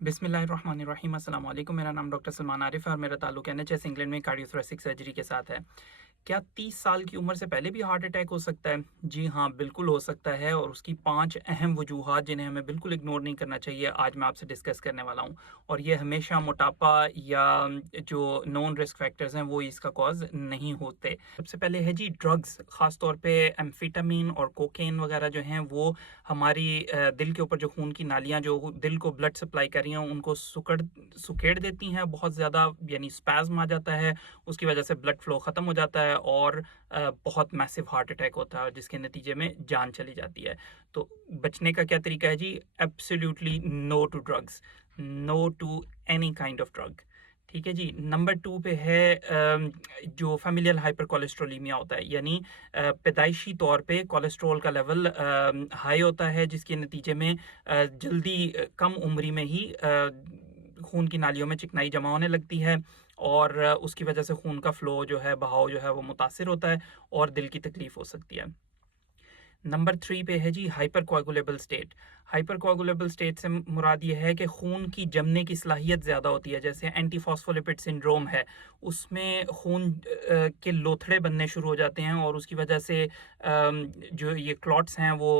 बिस्मिल्लाहिर्रहमानिर्रहीम। अस्सलाम वालेकुम। मेरा नाम डॉक्टर सलमान आरिफ है और मेरा ताल्लुक NHS इंग्लैंड में कार्डियोथोरेसिक सर्जरी के साथ है। क्या 30 साल की उम्र से पहले भी हार्ट अटैक हो सकता है? जी हाँ, बिल्कुल हो सकता है और उसकी 5 अहम वजूहात जिन्हें हमें बिल्कुल इग्नोर नहीं करना चाहिए, आज मैं आपसे डिस्कस करने वाला हूँ। और ये हमेशा मोटापा या जो नॉन रिस्क फैक्टर्स हैं वो इसका कॉज़ नहीं होते। सबसे पहले है जी ड्रग्स, ख़ास तौर पे एम्फेटामिन और कोकेन वगैरह जो हैं वो हमारी दिल के ऊपर जो खून की नालियाँ जो दिल को ब्लड सप्लाई कर रही हैं उनको सुखेड़ देती हैं बहुत ज़्यादा, यानी स्पैज़्म आ जाता है, उसकी वजह से ब्लड फ्लो ख़त्म हो जाता है और बहुत मैसिव हार्ट अटैक होता है जिसके नतीजे में जान चली जाती है। तो बचने का क्या तरीका है जी? Absolutely no to drugs, no to any kind of drug. ठीक है जी। नंबर 2 पे है जो फैमिलियल हाइपर कोलेस्ट्रोलीमिया होता है, यानी पैदाइशी तौर पे कोलेस्ट्रॉल का लेवल हाई होता है जिसके नतीजे में जल्दी कम उम्री में ही खून की नालियों में चिकनाई जमा होने लगती है और उसकी वजह से खून का फ्लो जो है, बहाव जो है वो मुतासिर होता है और दिल की तकलीफ हो सकती है। नंबर 3 पे है जी हाइपर कोagulable स्टेट। हाइपर कोagulable स्टेट से मुराद ये है कि खून की जमने की सलाहियत ज़्यादा होती है, जैसे एंटी फॉस्फोलिपिड सिंड्रोम है, उसमें खून के लोथड़े बनने शुरू हो जाते हैं और उसकी वजह से जो ये क्लॉट्स हैं वो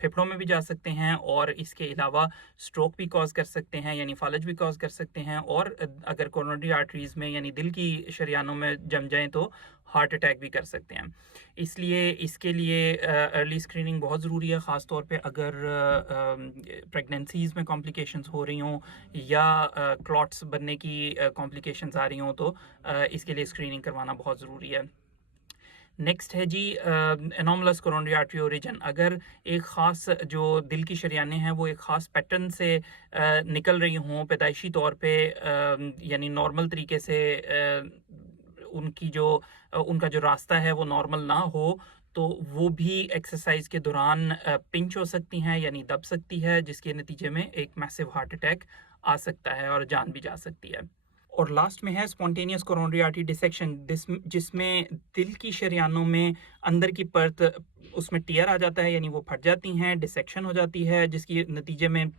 फेफड़ों में भी जा सकते हैं और इसके अलावा स्ट्रोक भी कॉज कर सकते हैं, यानी फालज भी कॉज कर सकते हैं और अगर कोरोनरी आर्टरीज में यानी दिल की शरियानों में जम जाएं तो हार्ट अटैक भी कर सकते हैं। इसलिए इसके लिए अर्ली स्क्रीनिंग बहुत ज़रूरी है, ख़ास तौर पे अगर प्रेगनेंसीज़ में कॉम्प्लिकेशंस हो रही हों या क्लॉट्स बनने की कॉम्प्लिकेशंस आ रही हों तो इसके लिए स्क्रीनिंग करवाना बहुत ज़रूरी है। नेक्स्ट है जी एनोमलस कोरोनरी आर्टरी ओरिजिन। अगर एक ख़ास जो दिल की शरियानें हैं वो एक ख़ास पैटर्न से निकल रही हों पैदाइशी तौर पे, यानी नॉर्मल तरीके से उनकी जो उनका जो रास्ता है वो नॉर्मल ना हो तो वो भी एक्सरसाइज के दौरान पिंच हो सकती हैं, यानी दब सकती है, जिसके नतीजे में एक मैसिव हार्ट अटैक आ सकता है और जान भी जा सकती है। और लास्ट में है स्पॉन्टेनियस कोरोनरी आर्टरी डिसेक्शन, जिसमें दिल की शरियानों में अंदर की परत उसमें टियर आ जाता है, यानी वो फट जाती हैं, डिसेक्शन हो जाती है, जिसके नतीजे में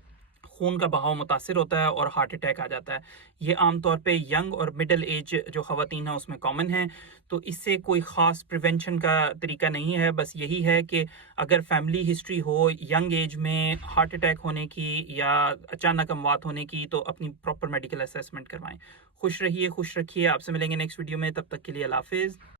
खून का बहाव मुतासिर होता है और हार्ट अटैक आ जाता है। ये आमतौर पे यंग और मिडिल एज जो ख़वातीन हैं उसमें कॉमन है। तो इससे कोई ख़ास प्रिवेंशन का तरीका नहीं है, बस यही है कि अगर फैमिली हिस्ट्री हो यंग एज में हार्ट अटैक होने की या अचानक अमवात होने की तो अपनी प्रॉपर मेडिकल असेसमेंट करवाएं। खुश रहिए, खुश रखिए। आपसे मिलेंगे नेक्स्ट वीडियो में, तब तक के लिए अल्लाह हाफिज़।